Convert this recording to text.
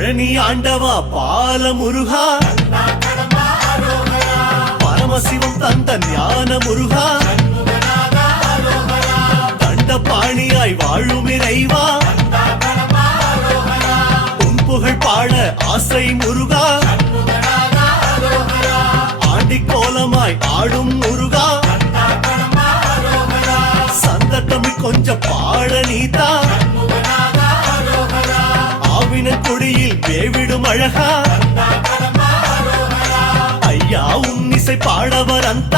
பழனி ஆண்டவா பால முருகா, பரமசிவம் தந்த ஞான முருகா, தண்டபாணியாய் வாழும் இறைவா, உன் புகழ் பாட ஆசை முருகா, ஆண்டி கோலமாய் ஆடும் முருகா, சந்த தமிழ் கொஞ்சம் பாட நீதா, ஆவின கொடியில் வேவிடும் அழகா, ஐயா உன் இசை பாடவர் அந்த